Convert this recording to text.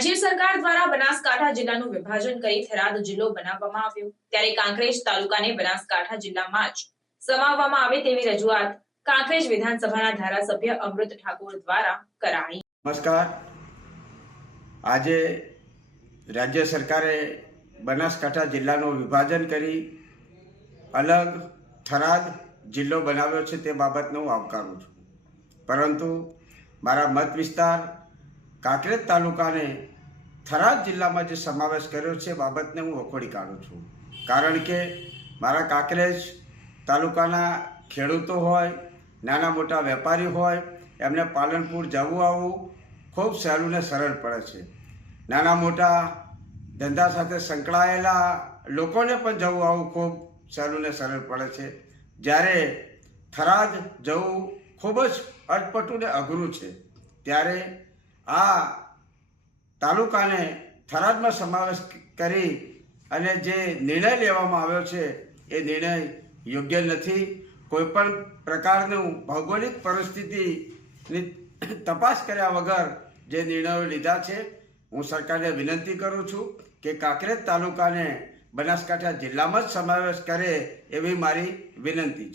રાજ્ય સરકાર દ્વારા બનાસકાંઠા જિલ્લાનું વિભાજન કરી થરાદ જિલ્લો બનાવવામાં આવ્યો. ત્યારે કાંકરેજ તાલુકાને બનાસકાંઠા જિલ્લામાં જ સમાવવામાં આવે તેવી રજૂઆત કાંકરેજ વિધાનસભાના ધારાસભ્ય અમૃત ઠાકોર દ્વારા કરાઈ. નમસ્કાર. આજે રાજ્ય સરકારે બનાસકાંઠા જિલ્લાનું વિભાજન કરી અલગ થરાદ જિલ્લો બનાવ્યો છે તે બાબતને હું આવકારું છું. પરંતુ મારા મત વિસ્તાર કાંકરેજ તાલુકાને થરાદ જિલ્લામાં જે સમાવેશ કર્યો છે બાબતને હું વખોડી કાઢું છું. કારણ કે મારા કાંકરેજ તાલુકાના ખેડૂતો હોય, નાના મોટા વેપારી હોય, એમને પાલનપુર જવું આવવું ખૂબ સહેલું ને સરળ પડે છે. નાના મોટા ધંધા સાથે સંકળાયેલા લોકોને પણ જવું આવવું ખૂબ સહેલું ને સરળ પડે છે. જ્યારે થરાદ જવું ખૂબ જ અટપટું ને અઘરું છે. ત્યારે આ તાલુકાને થરાદમાં સમાવેશ કરી અને જે નિર્ણય લેવામાં આવ્યો છે, એ નિર્ણય યોગ્ય નથી. કોઈપણ પ્રકારનું ભૌગોલિક પરિસ્થિતિની તપાસ કર્યા વગર જે નિર્ણયો લીધા છે, હું સરકારને વિનંતી કરું છું કે કાંકરેજ તાલુકાને બનાસકાંઠા જિલ્લામાં જ સમાવેશ કરે એવી મારી વિનંતી છે.